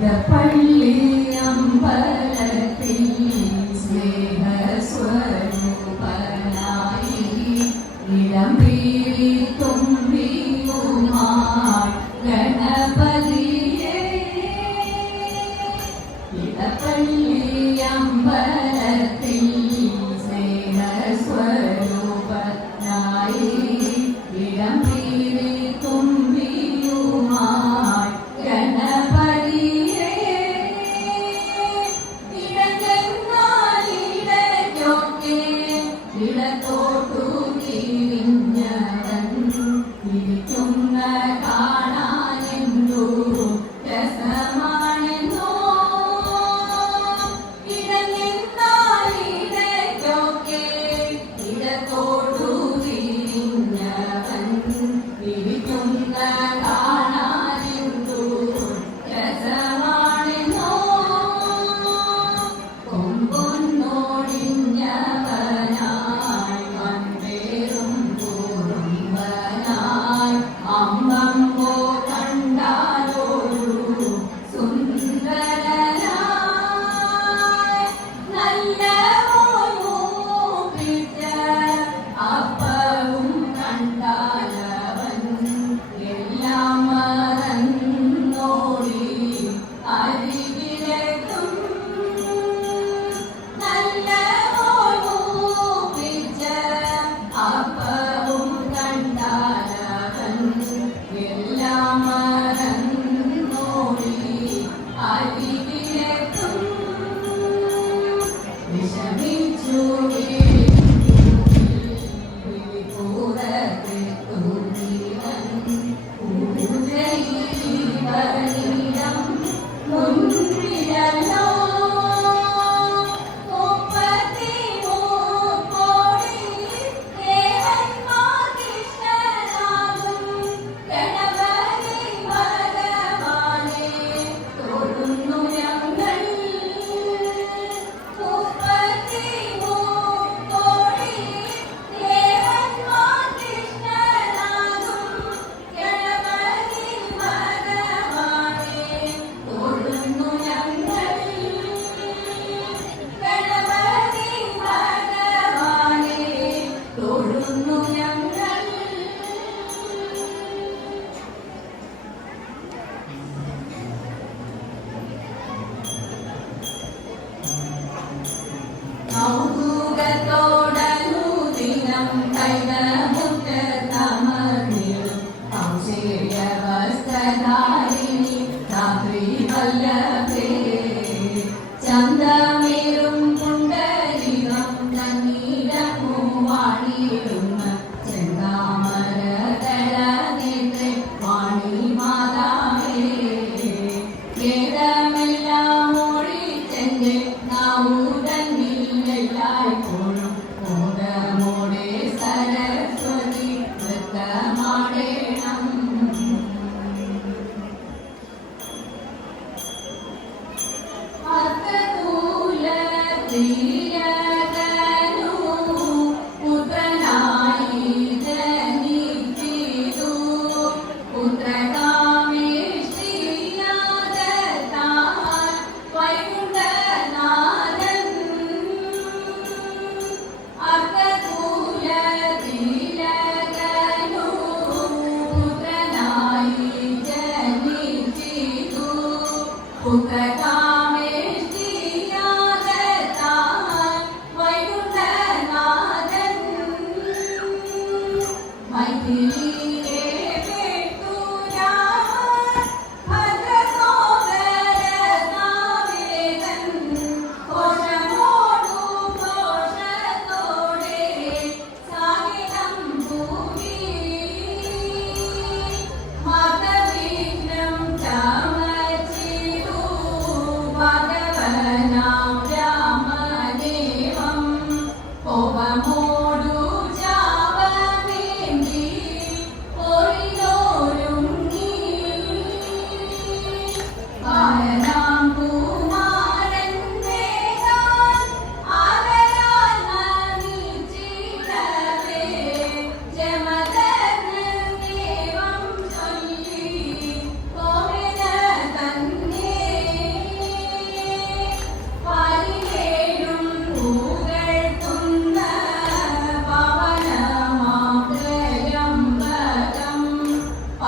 പള്ളി അമ്പലത്തിൽ സ്നേഹസ്വരൂപനായി ഇളമ്പീരി തുമ്പിയുമായി ഗണപതിയെ ഇടപ്പള്ളി അമ്പലത്തിൽ സ്നേഹസ്വരൂപനായി ഇളമ്പീരി തുമ്പിയുമായി ഗണപതിയെ ഇടങ്ങാലിട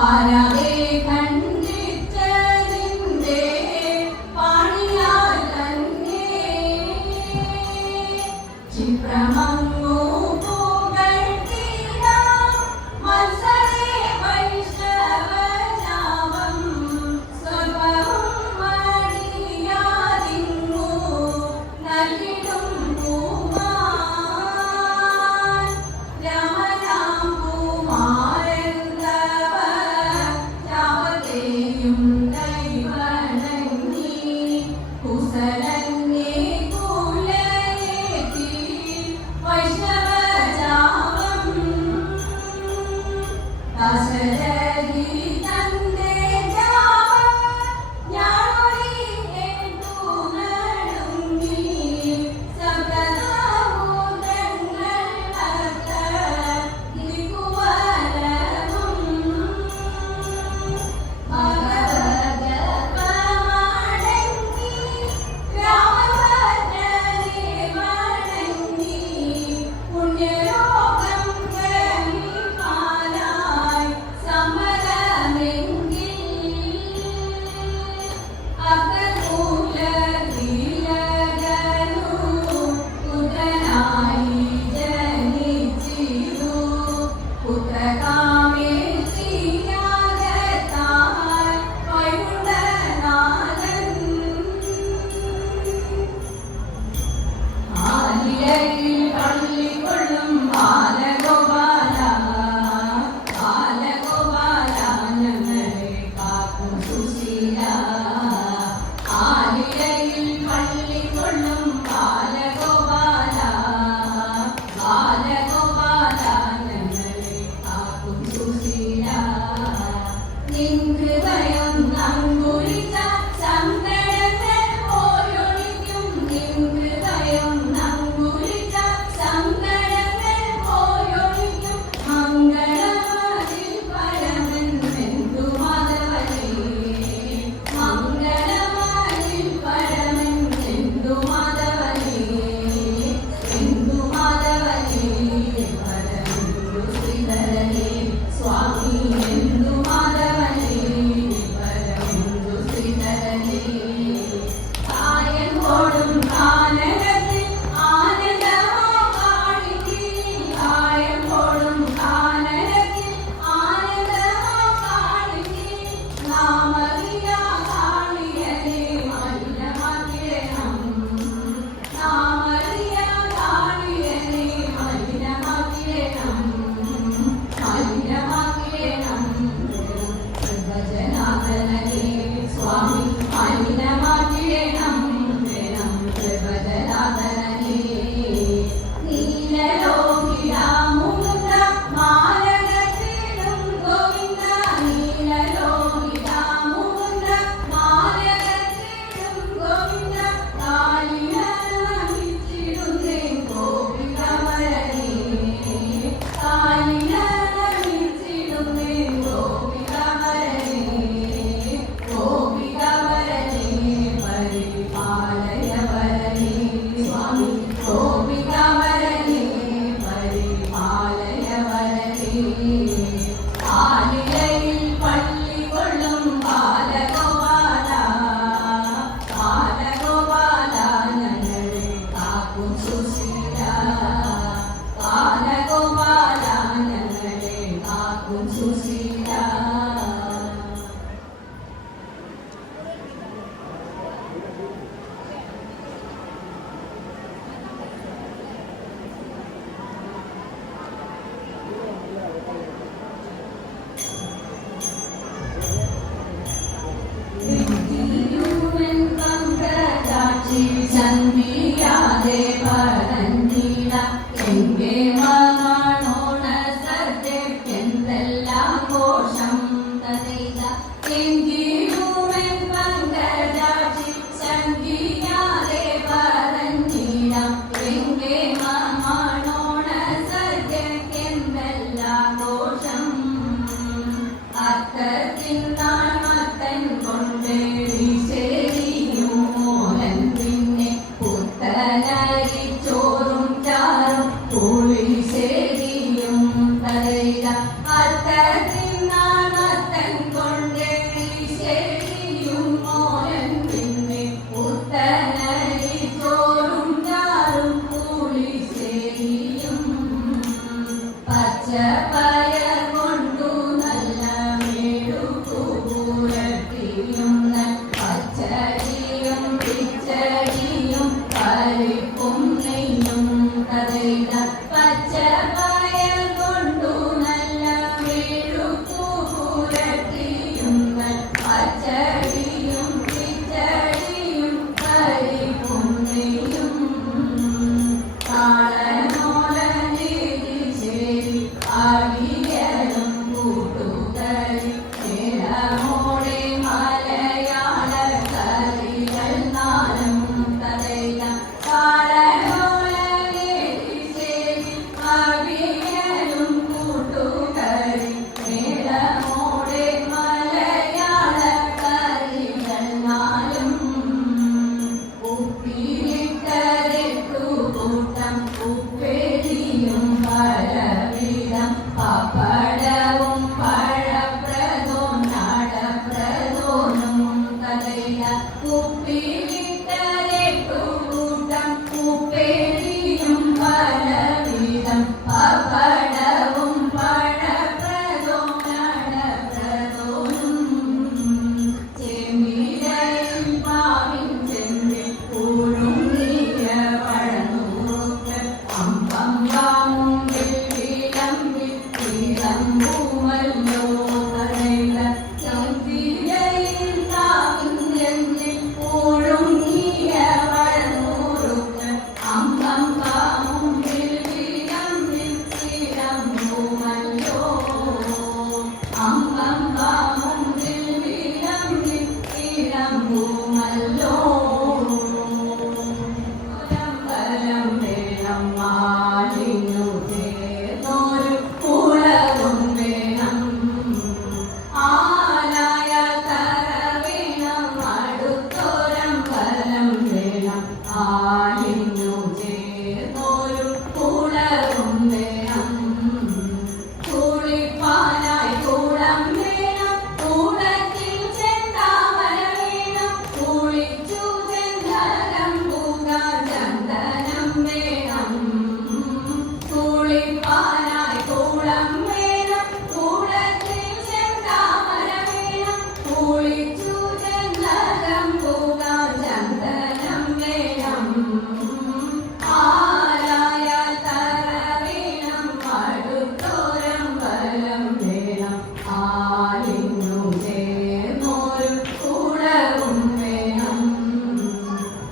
പാരാതെ ഖണ്ഡിച്ചതിന്റെ പാണിയാൽ തന്നെ ക്ഷിപ്രമങ്ങു പുകഴ്ത്തിടാം മത്സരേ വൈഷ്ണവനാമം സ്വൽപവും മടിയാതിങ്ങു നൽകിടും പൂമാൻ രാമനാം കുമാരൻ തവ രാമത്തെയും കൈവണങ്ങി കുശലനെ കുലയേറ്റി വൈഷ്ണവജാമം ദശരഥി തന്റെ ജാമം ഞാനൊളി കേട്ടു നടുങ്ങി സപ്തസമുദ്രങ്ങൾ ഭക്ത ദിക്കുവലവും ഭഗവതമടങ്ങി രാമഭദ്രനെ വണങ്ങി പുണ്യലോകം ഗമിപ്പാനായി സമരമെങ്കിൽ അകമൂലതിലകന്നു പുത്രനായി ജനിച്ചിതു പുത്രകാമേഷ്ടിയാകത്താൽ വൈകുണ്ഠനാഥൻ ആലിലയിൽ പള്ളിക്കൊള്ളും ബാലഗോപാല ബാലഗോപാല ഞങ്ങളെ കാക്കും സുശീല ആലിലയിൽ പള്ളിക്കൊള്ളും ബാലഗോപാല ബാലഗോപാല ഞങ്ങളെ കാക്കും സുശീല നിൻ ഹൃദയം നങ്കുലിച്ച സങ്കടങ്ങൾ പോയൊഴിക്കും നിൻ ഹൃദയം നങ്കുലിച്ച സങ്കടങ്ങൾ പോയൊഴിക്കും മംഗളമതിൽ പരമൻ ബന്ധു മാധവനേ മംഗളമതിൽ പരമൻ ബന്ധു മാധവനേ ബന്ധു മാധവനേ പരമു ശ്രീധരനേ സ്വാമി ബന്ധു മാധവനേ പരമു ശ്രീധരനേ കായംകോടും കാനകത്തിൽ ആനന്ദമോ കാണിക്കേ കായംകോടും കാനകത്തിൽ ആനന്ദമോ കാണിക്കേ നാമറിയാ കാണിയനെ മലിനമാക്കിടണം നാമറിയാ കാണിയനെ മലിനമാക്കിടണം മലിനമാക്കിടണം ഭജനാഥനേ സ്വാമി മലിനമാക്കിടണം വേണം ഭജനാഥനേ നീലലോകിരാമുകുന്ദ മാലകത്തിടും ഗോവിന്ദ നീലലോകിരാമുകുന്ദ മാലകത്തിടും ഗോവിന്ദ കാലിനമിച്ചിടുന്നേ ഗോപികവരനേ കാലിനമിച്ചിടുന്നേ ഗോപികവരനേ ഗോപികവരനേ പരിപാലയവരനേ സ്വാമി ഗോപികവരനേ പരിപാലയവരനേ ആലിലയിൽ പള്ളികൊള്ളും ബാലഗോപാല ബാലഗോപാല ഞങ്ങളെ കാക്കും സുശീല ബാലഗോപാല ഞങ്ങളെ കാക്കും സുശീല വിദ്യുമൻ പങ്കജാക്ഷി സന്ധിയാതെ പറഞ്ഞിട എങ്കെ മണോണ സത്യക്കെന്തെല്ലാം കോശം തനൈത എങ്കിലുമൻ പങ്കജാക്ഷി സന്ധിയാതെ പറഞ്ഞിട എങ്കെ മണോണ സത്യക്കെന്തെല്ലാം കോശം അത്തത്തിന്നാൾ മത്തൻ കൊണ്ടേടി ശരിയും മോഹൻ പിന്നെ പുത്തനരിച്ചോറും ചാറും പുളിശ്ശേരിയും തരയില അത്തത്തിന്നാൾ മത്തൻ പച്ചപ്പയർ കൊണ്ടു നല്ല മെഴുകു പുരട്ടിയുന്ന പച്ചടിയും പിച്ചടിയും പരിപ്പും നെയ്യും കഥയില പച്ചപ്പയർ കൊണ്ടു നല്ല മെഴുകു പുരട്ടിയുന്ന പച്ചടിയും പിച്ചടിയും പരിപ്പും നെയ്യും അടിയലും കൂട്ടുകറി ഇളമോടെ മലയാള കറികൾ നാലും കഥയില കാളനോളേരി അടിയലും കൂട്ടുകറി ഇളമോടെ മലയാള കറികൾ നാലും ഉപ്പിലിട്ടരട്ടു കൂട്ടം ഉപ്പേരിയും പപ്പടവും പഴപ്രദവും നടപ്രദോനും കഥയില ഉപ്പിലിട്ടരട്ടു കൂട്ടം ഉപ്പേരിയും പലവിധം പപ്പടവും പഴപ്രദവും നടപ്രദോനും ചെമ്മിരയിൽ പാവിൻ ചെമ്മിൽ പുഴുങ്ങിയ പഴനൂറുക്ക് അമ്പമ്പും ൂമല്ലോ കടയില ചെമ്പിരയിൽ പാവിൻ ചെമ്മിൽ പുഴുങ്ങിയ പഴനൂറുക്ക് അമ്പമ്പും വിളമ്പിൽ ൂമല്ലോ അമ്പമ്പും വിളമ്പിൽ ൂമല്ലോ ബലം വേണം മാലിന്യു ചേർന്നൊരു കുളവും വേണം ആലായ തറ വേണം അടുത്തോരം ബലം വേണം ആലിന്യു ചേർന്നൊരു കുളവും വേണം കുളിപ്പാനായി കുളം വേണം കുളത്തിൽ ചെന്താമര വേണം കുളിച്ചു ചെന്തരം പൂകാൻ ചന്ദനം വേണം കുളിപ്പാനായി കുളം വേണം കുളത്തിൽ ചെന്താമര വേണം കുളിച്ചു ചെന്തരം പൂകാൻ ചന്ദനം വേണം ആലായ തറ വേണം അടുത്തോരം ബലം വേണം ആലിന്നു ചേർന്നൊരു കുളവും വേണം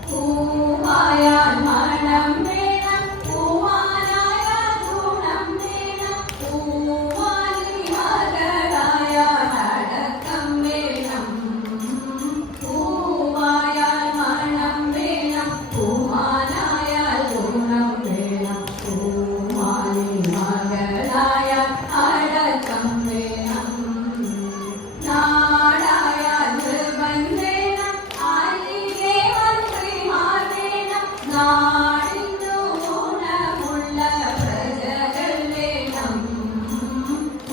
പൂവായാൽ മണം വേണം പൂവാനായാൽ ഗുണം വേണം പൂവാലി മകളായാൽ അടക്കം വേണം പൂവായാൽ മണം വേണം പൂവാനായാൽ ഗുണം വേണം പൂവാലി മകളായാൽ അടക്കം വേണം നാടായാൽ ധൃവൻ വേണം ആലികെ മന്ത്രിമാർ വേണം നാടിനു ഗുണമുള്ള പ്രജകൾ വേണം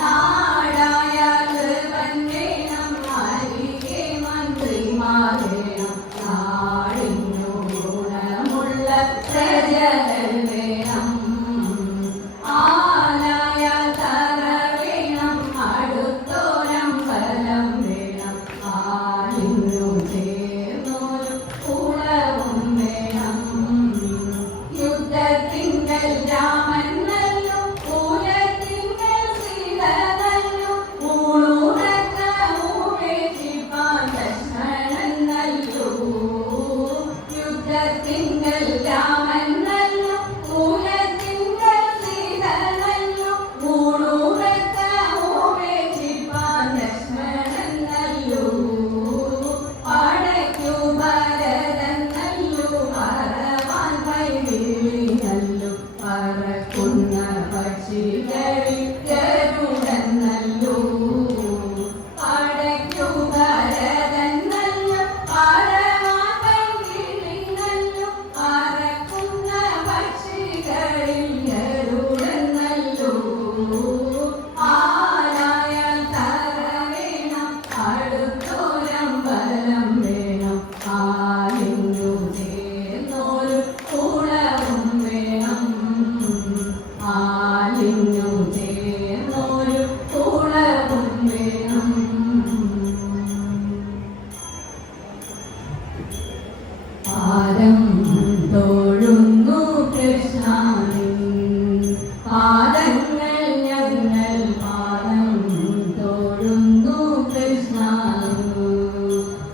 നാടായാൽ ധൃവൻ വേണം ആലികെ മന്ത്രിമാർ വേണം നാടിനു ഗുണമുള്ള പ്രജകൾ വേണം ആലായ തറ വേണം അടുത്തോരം ബലം വേണം ആലിന്നു ചേർന്നൊരു കുളവും വേണം യുദ്ധത്തിങ്കൽ രാമൻ നല്ലു പൂരത്തിങ്കൽ സീത നല്ലു ഊണുറക്ക ഉപേക്ഷിപ്പാൻ ലക്ഷ്മണൻ നല്ലു യുദ്ധത്തിങ്കൽ രാമൻ നല്ലു പൂരത്തിങ്കൽ സീത നല്ലു ഊണുറക്ക ഉപേക്ഷിപ്പാൻ ലക്ഷ്മണൻ നല്ലു പടയ്ക്കു ഭരതൻ നല്ലു പറവാൻ കൈവിളി നല്ലു പറക്കുന്ന പക്ഷികളിൽ ഗരുഡൻ നല്ലു പടയ്ക്കു ഭരതൻ നല്ലു പറവാൻ കൈവിളി നല്ലു പറക്കുന്ന പക്ഷികളിൽ ഗരുഡൻ നല്ലു ആലായ തറ വേണം അടുത്തോരം ബലം വേണം ആലിന്നു ചേർന്നൊരു കുളവും വേണം ആലിന്നു പാദങ്ങൾ ഞങ്ങൾ പാദം തൊഴുന്നു കൃഷ്ണ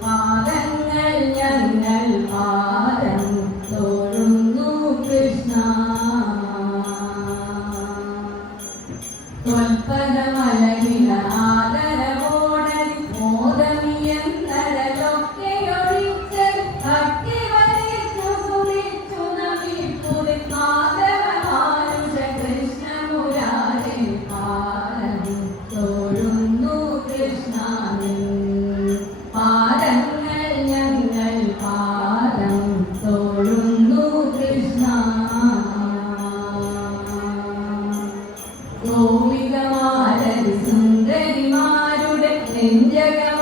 പാദങ്ങൾ ഞങ്ങൾ പാദം തൊഴുന്നു കൃഷ്ണ ത്വൽപദമലകില ആദരവോടെ മോദമിയെന്നരലൊക്കെയൊഴിച്ച് ഭക്തി വരിച്ചു സുരിച്ചു നമിപ്പുതി മാധവമാനുഷ കൃഷ്ണ മുരാരേ പാദം തൊഴുന്നു കൃഷ്ണ പാദങ്ങൾ ഞങ്ങൾ പാദം തൊഴുന്നു കൃഷ്ണ ഗോപികമാരതി സുന്ദരിമാരുടെ നെഞ്ചകമാ